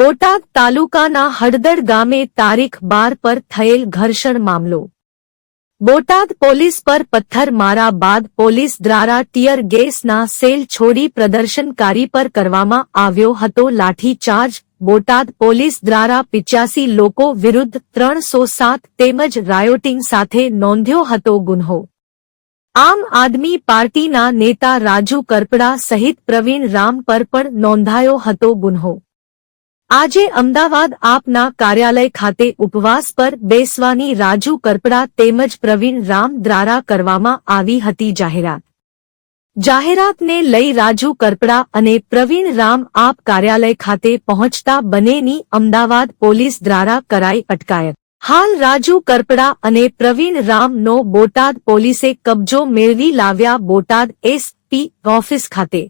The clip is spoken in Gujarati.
બોટાદ તાલુકાના હળદડ ગામે તારીખ 12 પર થયેલ ઘર્ષણ મામલો। બોટાદ પોલીસ પર પથ્થરમારા બાદ પોલીસ દ્વારા ટીયર ગેસના સેલ છોડી પ્રદર્શનકારી પર કરવામાં આવ્યો હતો લાઠીચાર્જ। બોટાદ પોલીસ દ્વારા 85 લોકો વિરુદ્ધ 307 તેમજ રાયોટિંગ સાથે નોંધ્યો હતો ગુન્હો। આમ આદમી પાર્ટીના નેતા રાજુ કરપડા સહિત પ્રવીણ રામ પર પણ નોંધાયો હતો ગુન્હો। આજે અમદાવાદ આપના કાર્યાલય ખાતે ઉપવાસ પર બેસવાની રાજુ કરપડા તેમજ પ્રવીણ રામ દ્વારા કરવામાં આવી હતી જાહેરાત। જાહેરાતને લઈ રાજુ કરપડા અને પ્રવીણ રામ આપ કાર્યાલય ખાતે પહોંચતા બંનેની અમદાવાદ પોલીસ દ્વારા કરાઈ અટકાયત। હાલ રાજુ કરપડા અને પ્રવીણ રામનો બોટાદ પોલીસે કબજો મેળવી લાવ્યા। બોટાદ એસપી ઓફિસ ખાતે